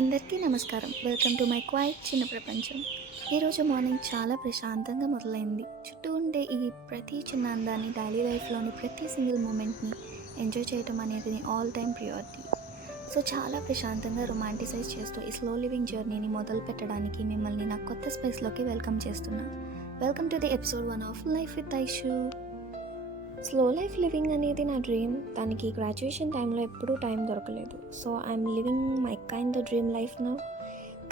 అందరికీ నమస్కారం. Welcome to my quiet చిన్న ప్రపంచం. ఈరోజు మార్నింగ్ చాలా ప్రశాంతంగా మొదలైంది. చుట్టూ ఉండే ఈ ప్రతి చిన్న అందాన్ని, డైలీ లైఫ్లోని ప్రతి సింగిల్ మూమెంట్ని ఎంజాయ్ చేయటం అనేది ఆల్ టైమ్ ప్రియారిటీ. సో చాలా ప్రశాంతంగా రొమాంటిసైజ్ చేస్తూ ఈ స్లో లివింగ్ జర్నీని మొదలు పెట్టడానికి మిమ్మల్ని నా కొత్త స్పేస్లోకి వెల్కమ్ చేస్తున్నా. Welcome to the episode 1 of life with Aishu. Slow life living అనేది నా డ్రీమ్. దానికి గ్రాడ్యుయేషన్ టైంలో ఎప్పుడూ టైం దొరకలేదు. So I'm living my kind the dream life now.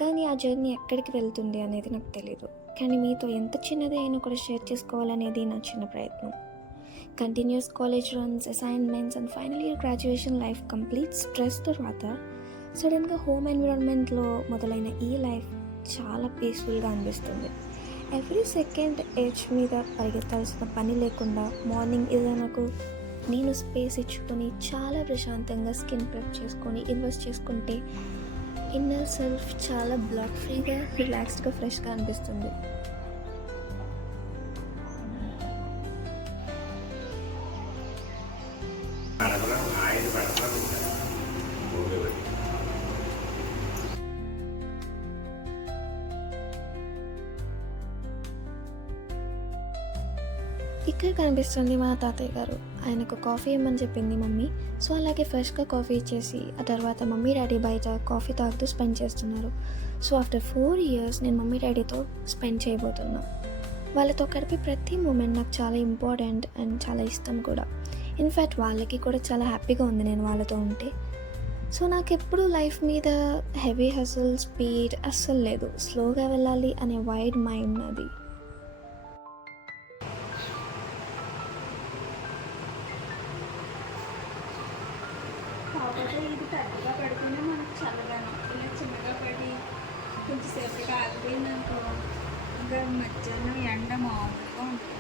కానీ ఆ జర్నీ ఎక్కడికి వెళ్తుంది అనేది నాకు తెలియదు. కానీ మీతో ఎంత చిన్నది అయినా కూడా షేర్ చేసుకోవాలనేది నా చిన్న ప్రయత్నం. Continuous college runs, assignments and final year graduation life complete stress తర్వాత సడన్గా హోమ్ ఎన్విరాన్మెంట్లో మొదలైన ఈ లైఫ్ చాలా పీస్ఫుల్గా అనిపిస్తుంది. ఎవ్రీ సెకండ్ ఎడ్జ్ మీద పరిగెత్తాల్సిన పని లేకుండా మార్నింగ్ ఏదైనాకు నేను స్పేస్ ఇచ్చుకొని చాలా ప్రశాంతంగా స్కిన్ ప్రెప్ చేసుకొని ఇన్వెస్ట్ చేసుకుంటే ఇన్నర్ సెల్ఫ్ చాలా బ్లడ్ ఫ్రీగా, రిలాక్స్డ్గా, ఫ్రెష్గా అనిపిస్తుంది. ఇక్కడ కనిపిస్తుంది మా తాతయ్య గారు. ఆయనకు కాఫీ ఇవ్వమని చెప్పింది మమ్మీ. సో అలాగే ఫ్రెష్గా కాఫీ ఇచ్చేసి ఆ తర్వాత మమ్మీ డాడీ బయట కాఫీ తాగుతూ స్పెండ్ చేస్తున్నారు. సో ఆఫ్టర్ 4 years నేను మమ్మీ డాడీతో స్పెండ్ చేయబోతున్నా. వాళ్ళతో గడిపే ప్రతి మూమెంట్ నాకు చాలా ఇంపార్టెంట్ అండ్ చాలా ఇష్టం కూడా. ఇన్ఫ్యాక్ట్ వాళ్ళకి కూడా చాలా హ్యాపీగా ఉంది నేను వాళ్ళతో ఉంటే. సో నాకు ఎప్పుడు లైఫ్ మీద హెవీ హసల్, స్పీడ్ అస్సలు లేదు. స్లోగా వెళ్ళాలి అనే వైడ్ మైండ్ నాది. కాకపోతే ఇది పెద్దగా పడితేనే మనకు చల్లదనం. ఇలా చిన్నగా పడి కొంచెం సేపటిగా ఆగిపోయిందనుకో ఇంకా మధ్యాహ్నం ఎండ మామూలుగా ఉంటుంది.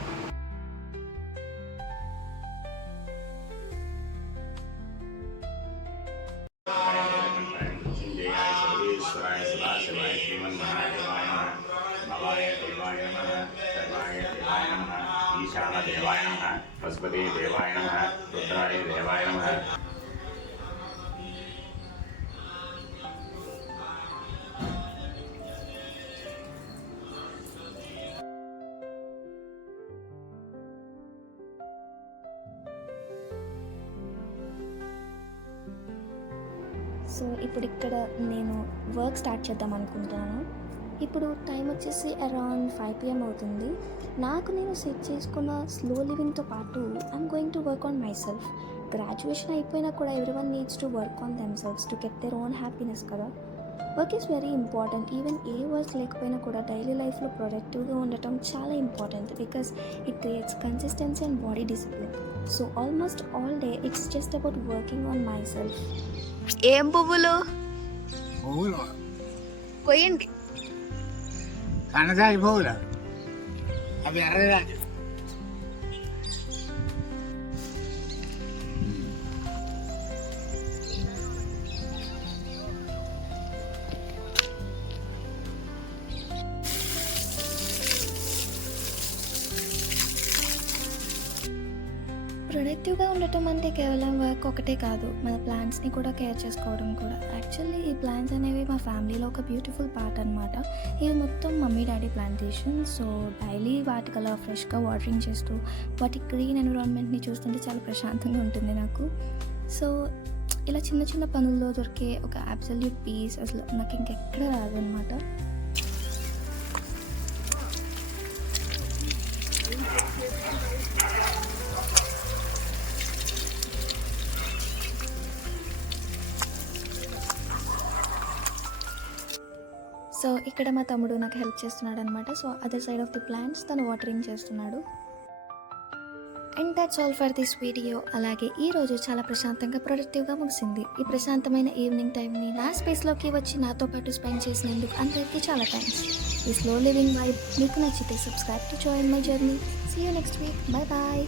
ఈశాన దేవాయ నమః, పశుపతే దేవాయ నమః, రుద్రాయ దేవాయ నమః. సో ఇప్పుడు ఇక్కడ నేను వర్క్ స్టార్ట్ చేద్దాం అనుకుంటున్నాను. ఇప్పుడు టైం వచ్చేసి అరౌండ్ 5 PM అవుతుంది. నాకు నేను సెట్ చేసుకున్న స్లో లివింగ్తో పాటు I'm going to work on myself. Graduation అయిపోయినా కూడా everyone needs to work on themselves to get their own happiness కదా. Work is very important. Even a work లేకపోయినా కూడా డైలీ లైఫ్లో ప్రొడక్టివ్గా ఉండటం చాలా important because it creates consistency and body discipline. So almost all day it's just about working on myself. ఏం పువ్వులు కొయ్యండి. కనసాగి పోవురా అవి ఎర్రగా ప్రొడక్టివ్గా ఉండటం అంటే కేవలం వర్క్ ఒకటే కాదు, మన ప్లాంట్స్ని కూడా కేర్ చేసుకోవడం కూడా. యాక్చువల్లీ ఈ ప్లాంట్స్ అనేవి మా ఫ్యామిలీలో ఒక బ్యూటిఫుల్ పార్ట్ అనమాట. ఇది మొత్తం mummy daddy plantation. So daily వాటికి అలా ఫ్రెష్గా వాటరింగ్ చేస్తూ వాటి గ్రీన్ ఎన్విరాన్మెంట్ని చూస్తుంటే చాలా ప్రశాంతంగా ఉంటుంది నాకు. సో ఇలా చిన్న చిన్న పనుల్లో దొరికే ఒక అబ్సల్యూట్ పీస్ అసలు నాకు ఇంకెక్కడ రాదు అనమాట. సో ఇక్కడ మా తమ్ముడు నాకు హెల్ప్ చేస్తున్నాడు అనమాట. So other side of the plants తను వాటరింగ్ చేస్తున్నాడు. And that's all for this video. అలాగే ఈరోజు చాలా ప్రశాంతంగా ప్రొడక్టివ్గా ముగిసింది. ఈ ప్రశాంతమైన ఈవినింగ్ టైంని నా స్పేస్లోకి వచ్చి నాతో పాటు స్పెండ్ చేసినందుకు అందరికీ చాలా థ్యాంక్స్. ఈ స్లో లివింగ్ వైబ్ మీకు నచ్చితే subscribe to join my journey. See you next week. Bye bye.